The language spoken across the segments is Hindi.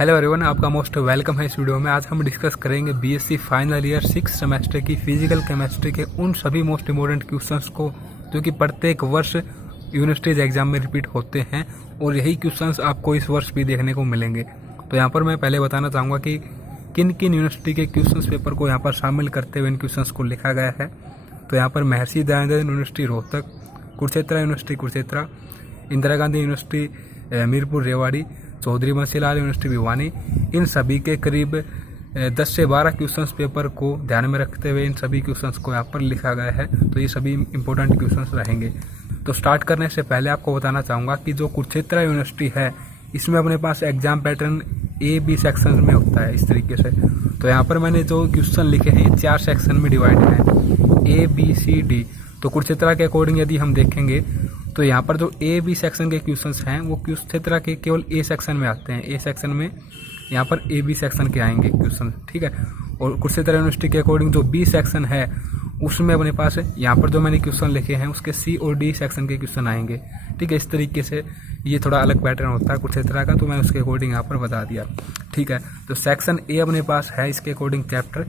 हेलो एवरीवन, आपका मोस्ट वेलकम है इस वीडियो में। आज हम डिस्कस करेंगे बीएससी फाइनल ईयर 6 सेमेस्टर की फिजिकल केमिस्ट्री के उन सभी मोस्ट इम्पोर्टेंट क्वेश्चंस को जो कि प्रत्येक वर्ष यूनिवर्सिटीज एग्जाम में रिपीट होते हैं और यही क्वेश्चंस आपको इस वर्ष भी देखने को मिलेंगे। तो यहाँ पर मैं पहले बताना चाहूँगा कि किन किन यूनिवर्सिटी के क्वेश्चंस पेपर को यहाँ पर शामिल करते हुए इन क्वेश्चंस को लिखा गया है। तो यहाँ पर Maharshi Dayanand university Rohtak, Kurukshetra university Kurukshetra, Indira Gandhi university Mirpur Rewari, Chaudhary Bansilal university Bhiwani, इन सभी के करीब 10 से 12 क्वेश्चंस पेपर को ध्यान में रखते हुए इन सभी क्वेश्चंस को यहाँ पर लिखा गया है। तो ये सभी इंपॉर्टेंट क्वेश्चंस रहेंगे। तो स्टार्ट करने से पहले आपको बताना चाहूँगा कि जो कुरुक्षेत्र यूनिवर्सिटी है इसमें अपने पास एग्जाम पैटर्न A-B सेक्शन में होता है इस तरीके से। तो यहाँ पर मैंने जो क्वेश्चन लिखे हैं ये 4 सेक्शन में डिवाइड हैं, A, B, C, D। तो कुरुक्षेत्र के अकॉर्डिंग यदि हम देखेंगे तो यहाँ पर जो A-B सेक्शन के क्वेश्चंस हैं वो कुरुक्षेत्र के केवल A सेक्शन में आते हैं। A सेक्शन में यहाँ पर A-B सेक्शन के आएंगे क्वेश्चन, ठीक है। और कुरुक्षेत्र यूनिवर्सिटी के अकॉर्डिंग जो B सेक्शन है उसमें अपने पास यहाँ पर जो मैंने क्वेश्चन लिखे हैं उसके C और D सेक्शन के क्वेश्चन आएंगे, ठीक है। इस तरीके से ये थोड़ा अलग पैटर्न होता है कुरुक्षेत्र का, तो मैं उसके अकॉर्डिंग यहाँ पर बता दिया, ठीक है। तो सेक्शन A अपने पास है इसके अकॉर्डिंग चैप्टर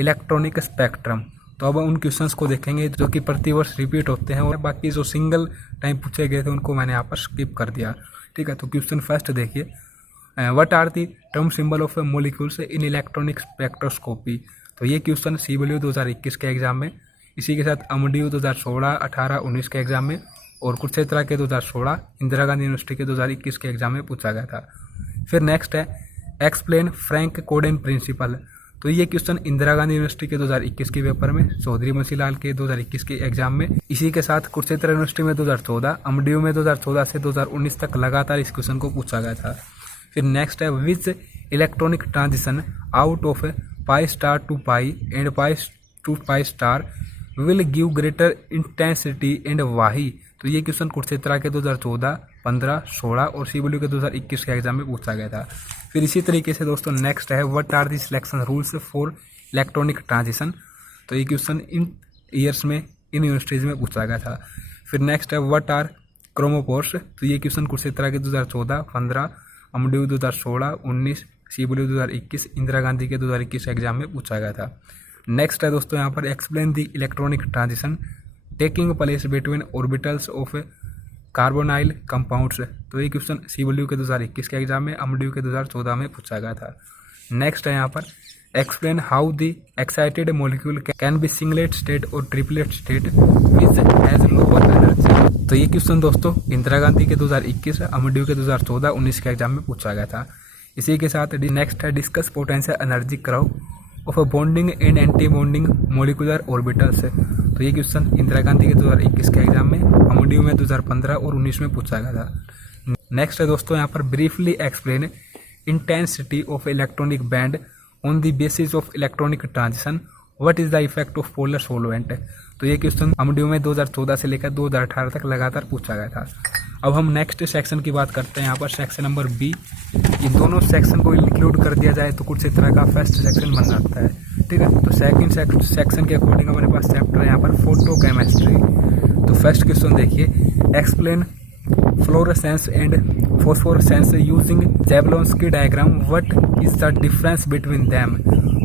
इलेक्ट्रॉनिक स्पेक्ट्रम। तो अब उन क्वेश्चंस को देखेंगे जो कि प्रतिवर्ष रिपीट होते हैं और बाकी जो सिंगल टाइम पूछे गए थे उनको मैंने यहाँ पर स्किप कर दिया, ठीक है। तो क्वेश्चन फर्स्ट देखिए, what are the term symbol of molecules in electronic spectroscopy. तो ये क्वेश्चन CW 2021 के एग्जाम में, इसी के साथ अमडीयू 2016, 18, 19 के एग्जाम में और कुरुक्षेत्र के 2016, इंदिरा गांधी यूनिवर्सिटी के 2021 के एग्जाम में पूछा गया था। फिर नेक्स्ट है एक्सप्लेन फ्रैंक कोडेन प्रिंसिपल। तो ये क्वेश्चन इंदिरा गांधी यूनिवर्सिटी के 2021 के पेपर में, चौधरी बंसीलाल के 2021 के एग्जाम में, इसी के साथ कुरुक्षेत्र यूनिवर्सिटी में 2014, अमडीयू में 2014 से 2019 तक लगातार इस क्वेश्चन को पूछा गया था। फिर नेक्स्ट है which electronic transition out of pi star to pi and pi to pi star will give greater intensity and वाही। तो ये क्वेश्चन कुरुक्षेत्र के 2014, 15, 16 और CW के 2021 के एग्जाम में पूछा गया था। फिर इसी तरीके से दोस्तों नेक्स्ट है what are the selection rules for electronic transition. तो ये क्वेश्चन इन ईयर्स में इन यूनिवर्सिटीज में पूछा गया था। फिर नेक्स्ट है व्हाट आर क्रोमोपोर्स। तो ये क्वेश्चन कुरुक्षेत्र के 2014, 15, अमडीयू 2016, 19, CW 2021, इंदिरा गांधी के 2021 एग्जाम में पूछा गया था। नेक्स्ट है दोस्तों यहाँ पर explain the electronic transition taking place between orbitals of carbonyl compounds. तो ये क्वेश्चन CW के 2021 के एग्जाम में, अमडीयू के 2014 में पूछा गया था। नेक्स्ट है यहाँ पर explain how the excited molecule can be singlet state और triplet state which has lower energy. तो ये क्वेश्चन दोस्तों इंदिरा गांधी के 2021, अमडीयू के 2014, 19 के एग्जाम में पूछा गया था। इसी के साथ नेक्स्ट है discuss potential energy curve of bonding and anti bonding molecular orbitals. तो ये क्वेश्चन इंदिरा गांधी के 2021 के एग्जाम में, अमडीयू में 2015 और 19 में पूछा गया था। नेक्स्ट है दोस्तों यहाँ पर briefly explain intensity of electronic band on the basis of electronic transition what is the effect of polar solvent. तो ये क्वेश्चन अमडीयू में 2014 से लेकर 2018 तक लगातार पूछा गया था। अब हम नेक्स्ट सेक्शन की बात करते हैं। यहाँ पर सेक्शन नंबर B, इन दोनों सेक्शन को इंक्लूड कर दिया जाए तो कुरुक्षेत्र का फर्स्ट सेक्शन बन जाता है, ठीक है। तो सेकंड सेक्शन के अकॉर्डिंग हमारे पास चैप्टर है यहाँ पर फोटो केमिस्ट्री। तो फर्स्ट क्वेश्चन देखिए, explain fluorescence and phosphorescence using Jablonski diagram what is the difference between them.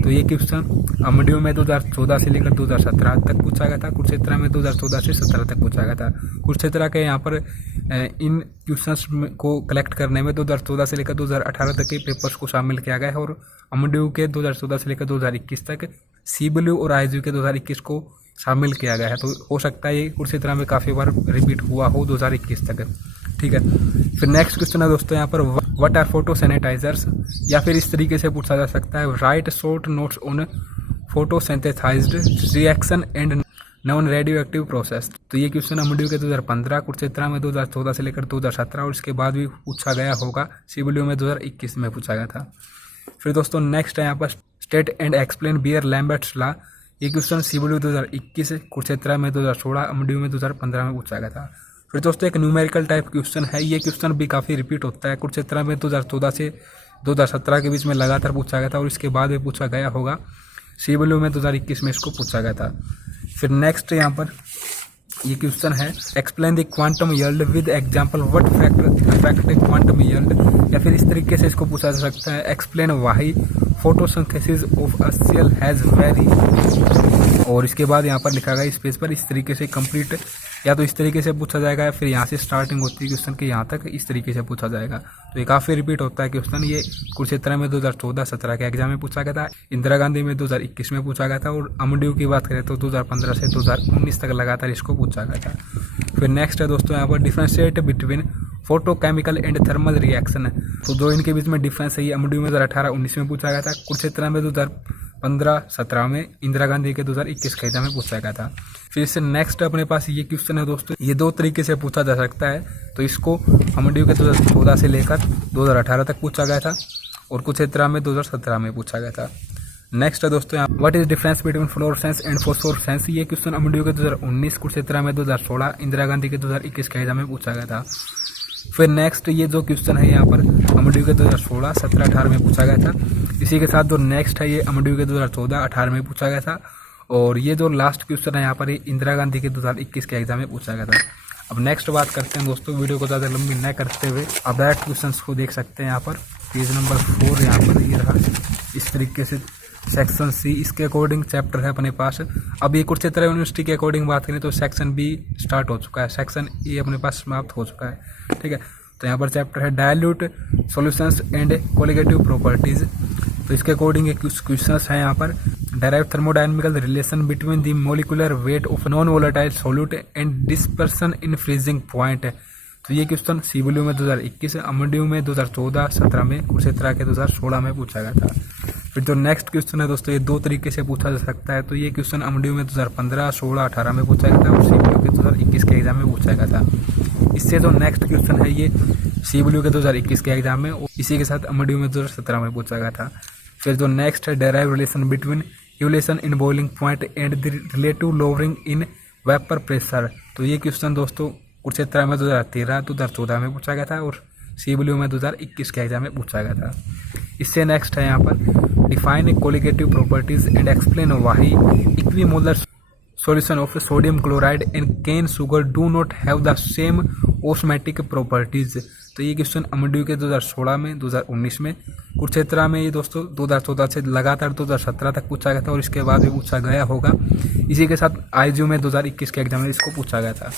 तो ये क्वेश्चन अमडीयू में 2014 से लेकर 2017 तक पूछा गया था, कुरुक्षेत्र में 2014 से 17 तक पूछा गया था। कुरुक्षेत्र के यहाँ पर इन क्वेश्चंस को कलेक्ट करने में 2014 से लेकर 2018 तक के पेपर्स को शामिल किया गया है और अमडीयू के 2014 से लेकर 2021 तक, CW और IGU के 2021 को शामिल किया गया है। तो हो सकता है ये कुरुक्षेत्र में काफ़ी बार रिपीट हुआ हो 2021 तक, ठीक है। फिर नेक्स्ट क्वेश्चन है दोस्तों यहाँ पर व्हाट आर फोटो सैनिटाइजर्स, या फिर इस तरीके से पूछा जा सकता है write short notes on photosynthesized reaction and non radioactive process. तो ये क्वेश्चन अमडीयू के 2015, कुरुक्षेत्र में 2014 से लेकर 2017 और इसके बाद भी पूछा गया होगा, CW में 2021 में पूछा गया था। फिर दोस्तों नेक्स्ट है यहाँ पर state and explain Beer Lambert's law. ये क्वेश्चन CW 2021, कुरुक्षेत्र में 2016, अमडीयू में 2015 में पूछा गया था। फिर दोस्तों एक न्यूमेरिकल टाइप क्वेश्चन है, ये क्वेश्चन भी काफ़ी रिपीट होता है। कुरुक्षेत्र में 2014 से 2017 के बीच में लगातार पूछा गया था और इसके बाद भी पूछा गया होगा, CW में 2021 में इसको पूछा गया था। फिर नेक्स्ट यहाँ पर ये क्वेश्चन है explain the quantum yield with example what factor affect quantum yield, या फिर इस तरीके से इसको पूछा जा सकता है explain why photosynthesis of a cell has very, और इसके बाद यहाँ पर लिखा गया इस पेज पर इस तरीके से कंप्लीट, या तो इस तरीके से पूछा जाएगा या फिर यहाँ से स्टार्टिंग होती है क्वेश्चन के यहाँ तक इस तरीके से पूछा जाएगा। तो ये काफ़ी रिपीट होता है क्वेश्चन। ये कुरुक्षेत्र में 2014-17 के एग्जाम में पूछा गया था, इंदिरा गांधी में 2021 में पूछा गया था, और अमड्यू की बात करें तो 2015 से 2019 तक लगातार इसको पूछा गया था। फिर नेक्स्ट है दोस्तों यहाँ पर differentiate between photochemical and thermal reaction, तो जो इनके बीच में डिफरेंस है ये अमड्यू में 2018-19 में पूछा गया था, कुरुक्षेत्र में 2015-17 में, इंदिरा गांधी के 2021 के एग्जाम में पूछा गया था। फिर इससे नेक्स्ट अपने पास ये क्वेश्चन है दोस्तों, ये दो तरीके से पूछा जा सकता है। तो इसको अमड्यू के 2014 से लेकर 2018 तक पूछा गया था, और कुरुक्षेत्र में 2017 में पूछा गया था। नेक्स्ट है दोस्तों यहाँ what is difference between fluorescence and phosphorescence, ये क्वेश्चन अमड्यू के 2019, कुरुक्षेत्र में 2016, इंदिरा गांधी के 2021 के एग्जाम में पूछा गया था। फिर नेक्स्ट ये जो क्वेश्चन है यहाँ पर अमड्यू के 2016, 17, 18 में पूछा गया था। इसी के साथ जो नेक्स्ट है ये अमड्यू के 2014, 18 में पूछा गया था, और ये जो लास्ट क्वेश्चन है यहाँ पर इंदिरा गांधी के 2021 के एग्जाम में पूछा गया था। अब नेक्स्ट बात करते हैं दोस्तों, वीडियो को ज़्यादा लंबी न करते हुए आप डायरेक्ट क्वेश्चन को देख सकते हैं। यहाँ पर पेज नंबर 4 यहाँ पर ये रहा, इस तरीके से सेक्शन सी इसके अकॉर्डिंग चैप्टर है अपने पास। अब ये कुरुक्षेत्र यूनिवर्सिटी के अकॉर्डिंग बात करें तो सेक्शन बी स्टार्ट हो चुका है, सेक्शन ए अपने पास समाप्त हो चुका है, ठीक है। तो यहाँ पर चैप्टर है dilute solutions and colligative properties, तो इसके अकॉर्डिंग कुछ क्वेश्चंस हैं यहाँ पर direct thermodynamical relation between the molecular weight of non volatile solute and dispersion in freezing point. तो ये क्वेश्चन सीबीयू में 2021, अमड्यू में 2014-17 में, कुरुक्षेत्र के 2016 में पूछा गया था। फिर जो नेक्स्ट क्वेश्चन है दोस्तों ये दो तरीके से पूछा जा सकता है। तो ये क्वेश्चन अमड्यू में 2015, 16, 18 में पूछा गया था, और सीबीयू के 2021 के एग्जाम में पूछा गया था। इससे जो नेक्स्ट क्वेश्चन है ये सीबीयू के 2021 के एग्जाम में, और इसी के साथ अमड्यू में 2017 में पूछा गया था। फिर जो नेक्स्ट है derive relation between evolution in boiling point and the relative lowering in vapour pressure. तो ये क्वेश्चन दोस्तों कुरुक्षेत्र में 2013, 2014 में पूछा गया था, और सीबीयू में 2021 के एग्जाम में पूछा गया था। इससे नेक्स्ट है यहाँ पर define colligative properties and explain why equimolar solution of sodium chloride and cane sugar do not have the same osmotic properties. तो ये क्वेश्चन अमड्यू के 2016 में, 2019 में, कुरुक्षेत्र में ये दोस्तों 2014 से लगातार 2017 तक पूछा गया था, और इसके बाद भी पूछा गया होगा। इसी के साथ आईजीयू में 2021 के एग्जाम में इसको पूछा गया था।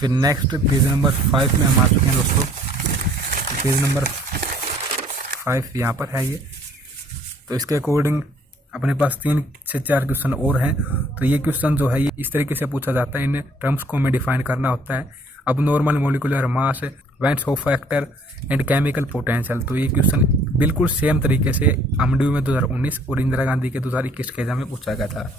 फिर नेक्स्ट पेज नंबर 5 में हम आ चुके हैं दोस्तों, पेज नंबर 5 यहाँ पर है ये। तो इसके अकॉर्डिंग अपने पास 3 से 4 क्वेश्चन और हैं। तो ये क्वेश्चन जो है ये इस तरीके से पूछा जाता है, इन टर्म्स को हमें डिफाइन करना होता है। अब normal molecular mass, van't Hoff factor and chemical potential. तो ये क्वेश्चन बिल्कुल सेम तरीके से अमड्यू में 2019 और इंदिरा गांधी के 2021 के एग्जाम में पूछा गया था।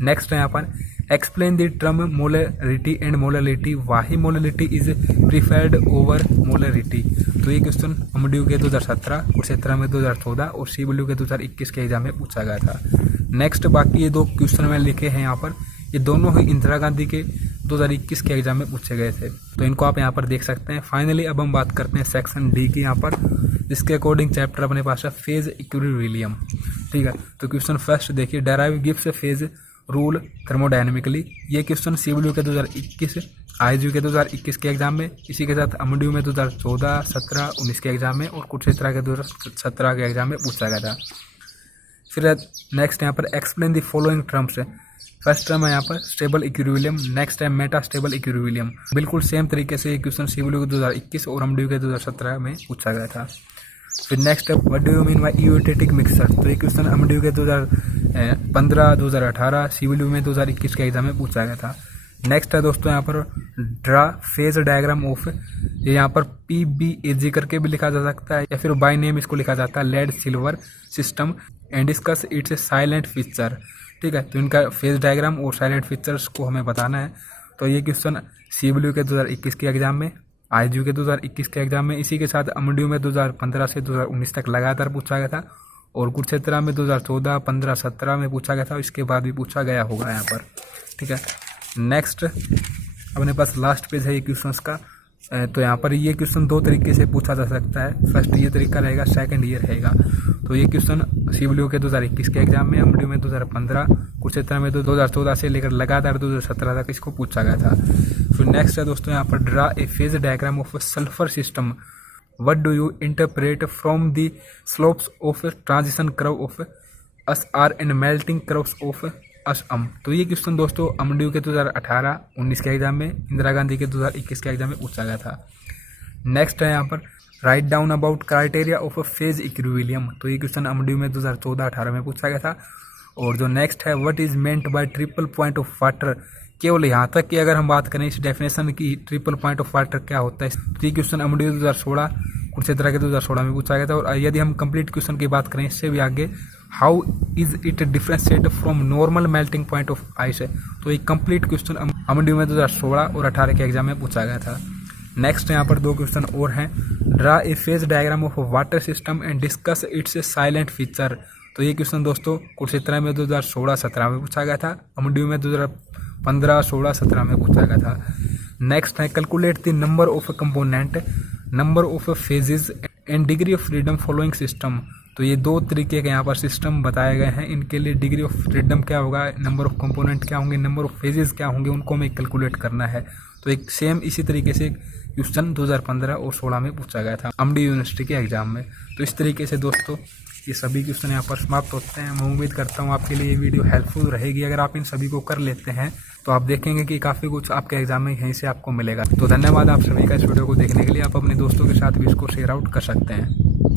नेक्स्ट है यहाँ पर explain the term molarity and molarity, Wahi molarity is preferred over molarity. तो ये क्वेश्चन अमड्यू के 2017, कुरुक्षेत्र में 2014 और सीबीयू के 2021 के एग्जाम में पूछा गया था। नेक्स्ट बाकी ये 2 क्वेश्चन में लिखे हैं यहाँ पर, ये दोनों ही इंदिरा गांधी के 2021 के एग्जाम में पूछे गए थे, तो इनको आप यहाँ पर देख सकते हैं। फाइनली अब हम बात करते हैं सेक्शन डी की यहाँ पर, जिसके अकॉर्डिंग चैप्टर अपने पास है फेज इक्विलिब्रियम, ठीक है। तो क्वेश्चन फर्स्ट देखिए, derive gives phase rule thermodynamically. ये क्वेश्चन सीबीयू के 2021, आईजीयू के 2021 के एग्जाम में, इसी के साथ अमड्यू में 2014, 17, 19 के एग्जाम में, और कुरुक्षेत्र के 2017 के एग्जाम में पूछा गया था। फिर नेक्स्ट यहाँ पर explain the following terms. First term है यहाँ पर स्टेबल इक्विलिब्रियम, नेक्स्ट है मेटा स्टेबल इक्विलिब्रियम। बिल्कुल सेम तरीके से ये क्वेश्चन सीबीयू के 2021 और अमड्यू के 2017 में पूछा गया था। फिर नेक्स्ट है what do you mean by eutectic mixture. तो ये क्वेश्चन अमड्यू के 2015, 2018, सीबीयू में 2021 के एग्जाम में पूछा गया था। नेक्स्ट है दोस्तों यहाँ पर ड्रा फेज डायग्राम ऑफ, ये यहाँ पर PBAG करके भी लिखा जा सकता है, या फिर बाय नेम इसको लिखा जाता है, lead silver system and discuss its a salient feature, ठीक है। तो इनका फेज डायग्राम और साइलेंट फीचर्स को हमें बताना है। तो ये क्वेश्चन सीबीयू के 2021 के एग्जाम में, आईजीयू के 2021 के एग्जाम में, इसी के साथ अमड्यू में 2015 से 2019 तक लगातार पूछा गया था, और कुरुक्षेत्र में 2014, 15, 17 में पूछा गया था, इसके बाद भी पूछा गया होगा यहाँ पर, ठीक है। नेक्स्ट अपने पास लास्ट पेज है ये क्वेश्चंस का। तो यहाँ पर ये क्वेश्चन 2 तरीके से पूछा जा सकता है। फर्स्ट ये तरीका रहेगा, सेकंड ये रहेगा। तो ये क्वेश्चन सीबीयू के 2021 के एग्जाम में, अमड्यू में 2015, कुरुक्षेत्र में तो 2014 से लेकर लगातार 2017 तक इसको पूछा गया था। फिर नेक्स्ट है दोस्तों यहाँ पर draw A phase diagram of sulphur system, what do you interpret from the slopes of transition curve of S R and melting curves of Assam. तो ये क्वेश्चन दोस्तों अमड्यू के 2018-19 के एग्जाम में, इंदिरा गांधी के 2021 के एग्जाम में पूछा गया था। नेक्स्ट है यहाँ पर write down about criteria of phase equilibrium. तो ये क्वेश्चन अमड्यू में 2014-18 में पूछा गया था। और जो नेक्स्ट है what is meant by triple point of water, केवल यहाँ तक कि अगर हम बात करें इस डेफिनेशन की ट्रिपल पॉइंट ऑफ वाटर क्या होता है, तो ये क्वेश्चन अमड्यू 2016 कुरुक्षेत्र के 2016 में पूछा गया था। और यदि हम कंप्लीट क्वेश्चन की बात करें इससे भी आगे, how is it differentiate from normal melting point of ice है, तो एक कंप्लीट क्वेश्चन अमड्यू में 2016 और 18 के एग्जाम में पूछा गया था। नेक्स्ट यहाँ पर 2 क्वेश्चन और हैं, draw A phase diagram of water system and discuss it's silent feature. तो ये क्वेश्चन दोस्तों कुरुक्षेत्र में 2016-17 में पूछा गया था, अमड्यू में 2015-16-17 में पूछा गया था। नेक्स्ट है calculate the number of component, number of phases and degree of freedom following system. तो ये 2 तरीके के यहाँ पर सिस्टम बताए गए हैं, इनके लिए डिग्री ऑफ फ्रीडम क्या होगा, नंबर ऑफ कंपोनेंट क्या होंगे, नंबर ऑफ फेजेस क्या होंगे, उनको हमें कैलकुलेट करना है। तो एक सेम इसी तरीके से क्वेश्चन 2015 और 16 में पूछा गया था अमड्यू यूनिवर्सिटी के एग्जाम में। तो इस तरीके से दोस्तों ये सभी क्वेश्चन यहाँ पर समाप्त होते हैं। मैं उम्मीद करता हूँ आपके लिए ये वीडियो हेल्पफुल रहेगी। अगर आप इन सभी को कर लेते हैं तो आप देखेंगे कि काफ़ी कुछ आपके एग्जाम में यहीं से आपको मिलेगा। तो धन्यवाद आप सभी का इस वीडियो को देखने के लिए। आप अपने दोस्तों के साथ भी इसको शेयर आउट कर सकते हैं।